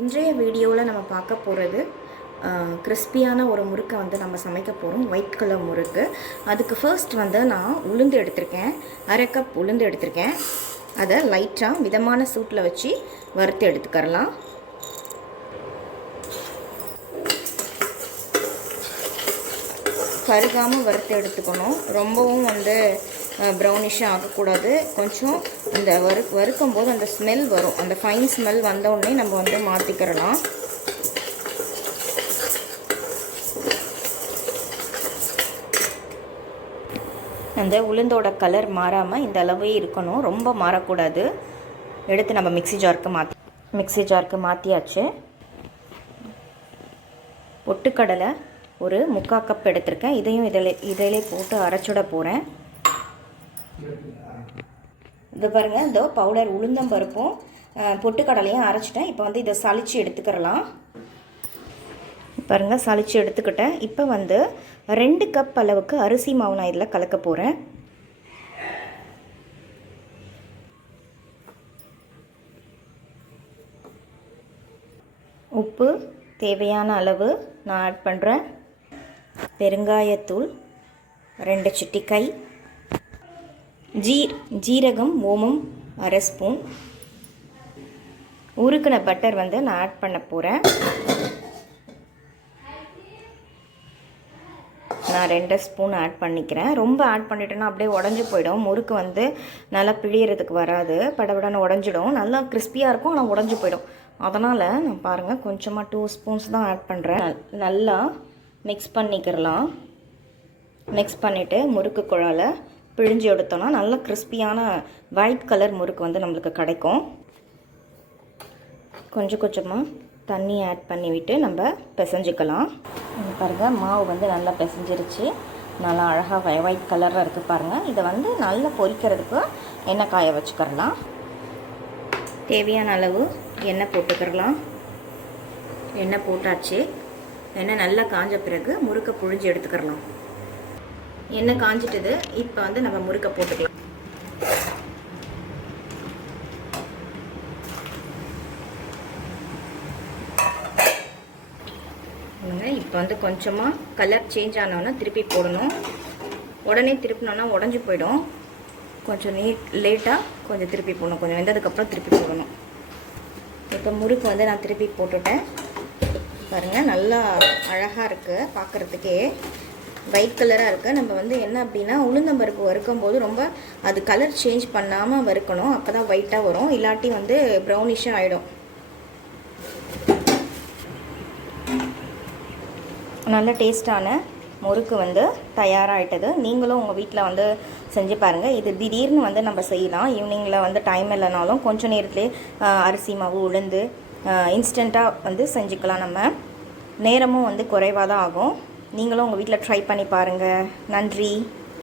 இன்றைய வீடியோவில் நம்ம பார்க்க போகிறது கிறிஸ்பியான ஒரு முறுக்கை வந்து நம்ம சமைக்க போகிறோம். ஒயிட் கலர் முறுக்கு. அதுக்கு ஃபர்ஸ்ட் வந்து நான் உளுந்து எடுத்திருக்கேன். அரை கப் உளுந்து எடுத்திருக்கேன். அதை லைட்டாக மிதமான சூட்டில் வச்சு வறுத்து எடுத்துக்கரலாம். கருகாமல் வறுத்து எடுத்துக்கணும். ரொம்பவும் வந்து ப்ரௌனிஷாக ஆகக்கூடாது. கொஞ்சம் இந்த வறுக்கும் போது அந்த ஸ்மெல் வரும். அந்த ஃபைன் ஸ்மெல் வந்தோடனே நம்ம வந்து மாற்றிக்கிறலாம். அந்த உளுந்தோட கலர் மாறாமல் இந்த அளவே இருக்கணும். ரொம்ப மாறக்கூடாது. எடுத்து நம்ம மிக்ஸி ஜாருக்கு மாற்றியாச்சு. பொட்டுக்கடலை ஒரு 3/4 கப் எடுத்திருக்கேன். இதையும் இதிலே போட்டு அரைச்சுட போகிறேன். இது பாருங்கள், இதோ பவுடர் உளுந்தம்பருப்பும் பொட்டுக்கடலையும் அரைச்சிட்டேன். இப்போ வந்து இதை சளிச்சு எடுத்துக்கிறலாம். பாருங்கள், சளிச்சு எடுத்துக்கிட்டேன். இப்போ வந்து 2 கப் அளவுக்கு அரிசி மாவு நான் இதில் கலக்க போகிறேன். உப்பு தேவையான அளவு நான் ஆட் பண்ணுறேன். பெருங்காயத்தூள் 2 சிட்டிகை, ஜீரகம் ஓமம் அரை ஸ்பூன், உருக்கின பட்டர் வந்து நான் ஆட் பண்ண போகிறேன். நான் 2 ஸ்பூன் ஆட் பண்ணிக்கிறேன். ரொம்ப ஆட் பண்ணிட்டேன்னா அப்படியே உடஞ்சி போயிடும். முறுக்கு வந்து நல்லா பிழியறதுக்கு வராது. படபடன்னு உடஞ்சிடும். நல்லா கிறிஸ்பியாக இருக்கும், ஆனால் உடஞ்சி போயிடும். அதனால் நான் பாருங்கள், கொஞ்சமாக 2 ஸ்பூன்ஸ் தான் ஆட் பண்ணுறேன். நல்லா மிக்ஸ் பண்ணிக்கிறலாம். மிக்ஸ் பண்ணிவிட்டு முறுக்கு குழாயில் பிழிஞ்சு எடுத்தோன்னா நல்ல கிறிஸ்பியான ஒயிட் கலர் முறுக்கு வந்து நம்மளுக்கு கிடைக்கும். கொஞ்சம் கொஞ்சமாக தண்ணி ஆட் பண்ணிவிட்டு நம்ம பிசைஞ்சிக்கலாம். பாருங்கள், மாவு வந்து நல்லா பிசைஞ்சிருச்சு. நல்லா அழகாக ஒயிட் கலரில் இருக்குது பாருங்கள். இதை வந்து நல்லா பொரிக்கிறதுக்கு எண்ணெய் காய வச்சுக்கிறலாம். தேவையான அளவு எண்ணெய் போட்டுக்கிறலாம். எண்ணெய் போட்டாச்சு. எண்ணெய் நல்லா காஞ்ச பிறகு முறுக்கை புழிஞ்சு எடுத்துக்கிறலாம். எண்ணெய் காஞ்சிட்டது. இப்போ வந்து நம்ம முறுக்கை போட்டுக்கலாம். இப்போ வந்து கொஞ்சமாக கலர் சேஞ்ச் ஆனோன்னா திருப்பி போடணும். உடனே திருப்பினோன்னா உடஞ்சி போயிடும். கொஞ்சம் லேட்டாக கொஞ்சம் திருப்பி போடணும். கொஞ்சம் வெந்ததுக்கப்புறம் திருப்பி போடணும். இப்போ முறுக்கு வந்து நான் திருப்பி போட்டுட்டேன். பாருங்கள், நல்லா அழகாக இருக்குது. பார்க்குறதுக்கே ஒயிட் கலராக இருக்குது. நம்ம வந்து என்ன அப்படின்னா, உளுந்தம்பருப்பு வறுக்கும் போது ரொம்ப அது கலர் சேஞ்ச் பண்ணாமல் வறுக்கணும். அப்போ தான் ஒயிட்டாக வரும். இல்லாட்டி வந்து ப்ரௌனிஷாக ஆகிடும். நல்ல டேஸ்டான முறுக்கு வந்து தயாராகிட்டது. நீங்களும் உங்கள் வீட்டில் வந்து செஞ்சு பாருங்கள். இது திடீர்னு வந்து நம்ம செய்யலாம். ஈவினிங்கில் வந்து டைம் இல்லைனாலும் கொஞ்சம் நேரத்துலேயே அரிசி மாவு உளுந்து இன்ஸ்டண்ட்டாக வந்து செஞ்சுக்கலாம். நம்ம நேரமும் வந்து குறைவாக தான் ஆகும். நீங்களும் உங்கள் வீட்டில் ட்ரை பண்ணி பாருங்கள். நன்றி.